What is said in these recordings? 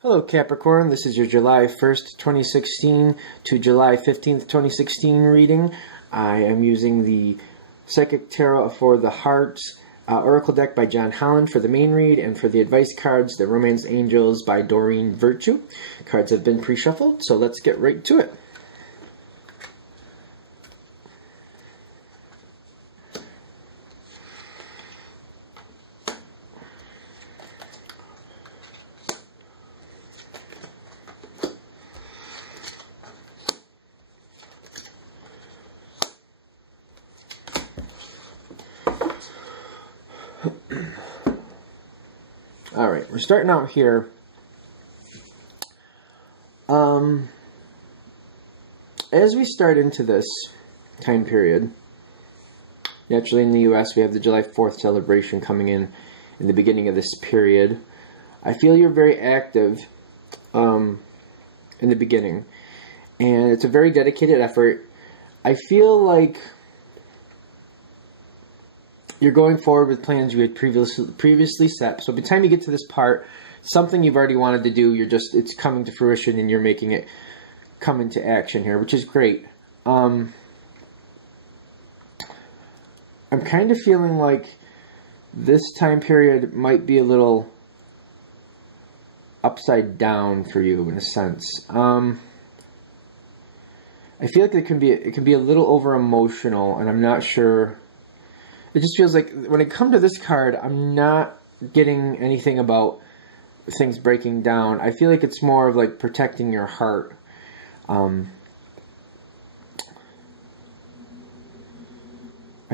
Hello Capricorn, this is your July 1st, 2016 to July 15th, 2016 reading. I am using the Psychic Tarot for the Hearts Oracle deck by John Holland for the main read, and for the advice cards, the Romance Angels by Doreen Virtue. Cards have been pre-shuffled, so let's get right to it. Alright, we're starting out here. As we start into this time period, naturally in the U.S. we have the July 4th celebration coming in the beginning of this period. I feel you're very active in the beginning, and it's a very dedicated effort. I feel like you're going forward with plans you had previously set. So by the time you get to this part, something you've already wanted to do, it's coming to fruition and you're making it come into action here, which is great. I'm kind of feeling like this time period might be a little upside down for you in a sense. I feel like it can be a little over emotional, and I'm not sure. It just feels like when I come to this card, I'm not getting anything about things breaking down. I feel like it's more of like protecting your heart. I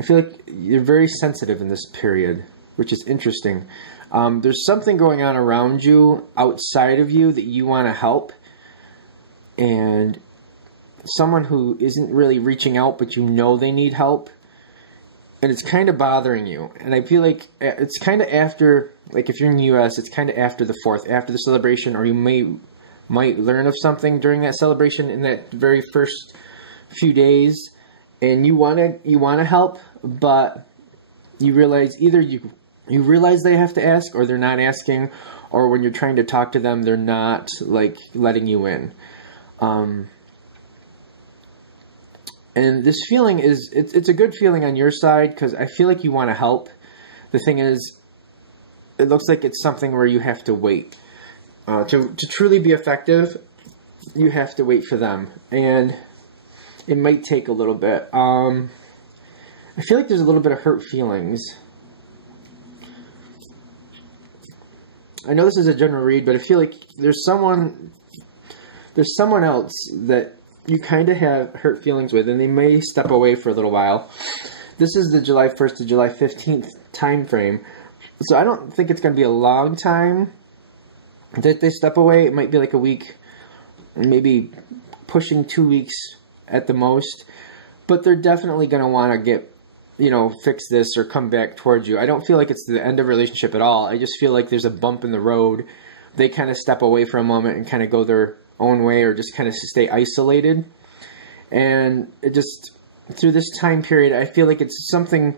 feel like you're very sensitive in this period, which is interesting. There's something going on around you, outside of you, that you want to help. And someone who isn't really reaching out, but you know they need help. And it's kind of bothering you. And I feel like it's kind of after, like if you're in the U.S., it's kind of after the 4th, after the celebration, or you might learn of something during that celebration in that very first few days. And you want to help, but you realize either you realize they have to ask, or they're not asking, or when you're trying to talk to them, they're not like letting you in. And this feeling it's a good feeling on your side, because I feel like you want to help. The thing is, it looks like it's something where you have to wait. To truly be effective, you have to wait for them. And it might take a little bit. I feel like there's a little bit of hurt feelings. I know this is a general read, but I feel like there's someone else that you kind of have hurt feelings with, and they may step away for a little while. This is the July 1st to July 15th time frame, so I don't think it's going to be a long time that they step away. It might be like a week, maybe pushing 2 weeks at the most, but they're definitely going to want to get, fix this or come back towards you. I don't feel like it's the end of a relationship at all. I just feel like there's a bump in the road. They kind of step away for a moment and kind of go their own way, or just kind of stay isolated. And it just, through this time period, I feel like it's something,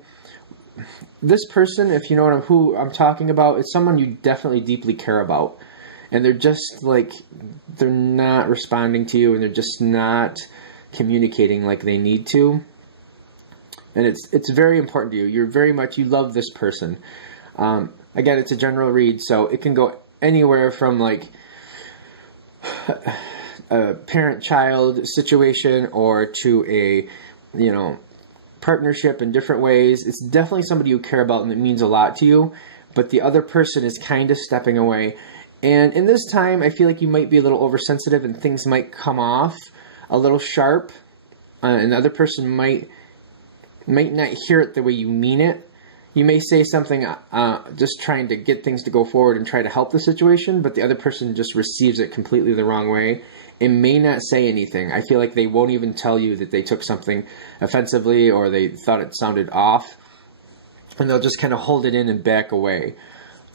this person, if you know who I'm talking about, it's someone you definitely deeply care about. And they're just like, they're not responding to you, and they're just not communicating like they need to. And it's very important to you. You love this person. Again, it's a general read, so it can go anywhere from like a parent-child situation, or to a, partnership in different ways. It's definitely somebody you care about and it means a lot to you, but the other person is kind of stepping away. And in this time, I feel like you might be a little oversensitive, and things might come off a little sharp, and the other person might not hear it the way you mean it. You may say something just trying to get things to go forward and try to help the situation, but the other person just receives it completely the wrong way and may not say anything. I feel like they won't even tell you that they took something offensively, or they thought it sounded off, and they'll just kind of hold it in and back away.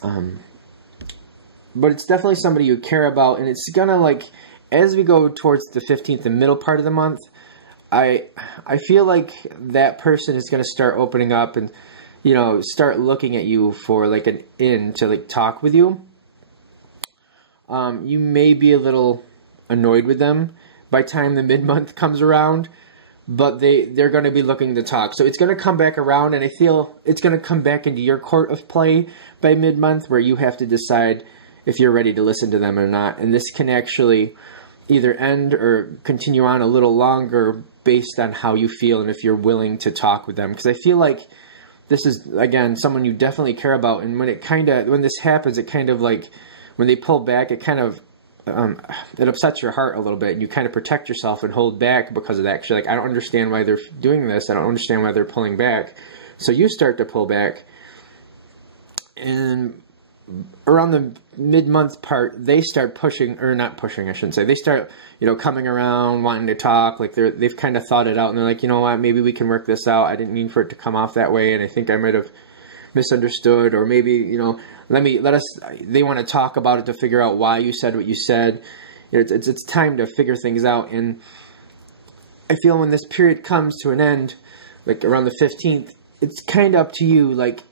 But it's definitely somebody you care about, and it's gonna, like, as we go towards the 15th, the middle part of the month, I feel like that person is gonna start opening up and start looking at you for like an in to like talk with you. you may be a little annoyed with them by the time the mid-month comes around, but they're going to be looking to talk. So it's going to come back around, and I feel it's going to come back into your court of play by mid-month, where you have to decide if you're ready to listen to them or not. And this can actually either end or continue on a little longer based on how you feel and if you're willing to talk with them. Because I feel like this is, again, someone you definitely care about. And when this happens, it kind of like, when they pull back, it kind of, it upsets your heart a little bit, and you kind of protect yourself and hold back because of that. Actually, like, I don't understand why they're doing this. I don't understand why they're pulling back. So you start to pull back, and around the mid-month part, they start pushing, or not pushing, I shouldn't say. They start, coming around, wanting to talk. Like they've kind of thought it out, and they're like, you know what, maybe we can work this out. I didn't mean for it to come off that way, and I think I might have misunderstood, or maybe, they want to talk about it to figure out why you said what you said. It's time to figure things out. And I feel when this period comes to an end, like around the 15th, it's kind of up to you. Like,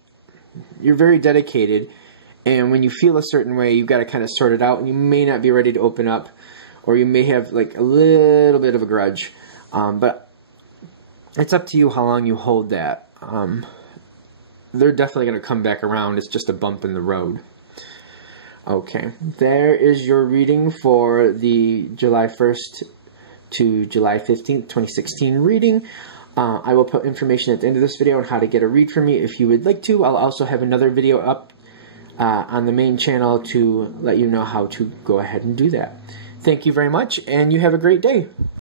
you're very dedicated, and when you feel a certain way, you've got to kind of sort it out, and you may not be ready to open up, or you may have like a little bit of a grudge, but it's up to you how long you hold that. They're definitely going to come back around. It's just a bump in the road. Okay, there is your reading for the July 1st to July 15th, 2016 reading. I will put information at the end of this video on how to get a read from me if you would like to. I'll also have another video up on the main channel to let you know how to go ahead and do that. Thank you very much, and you have a great day.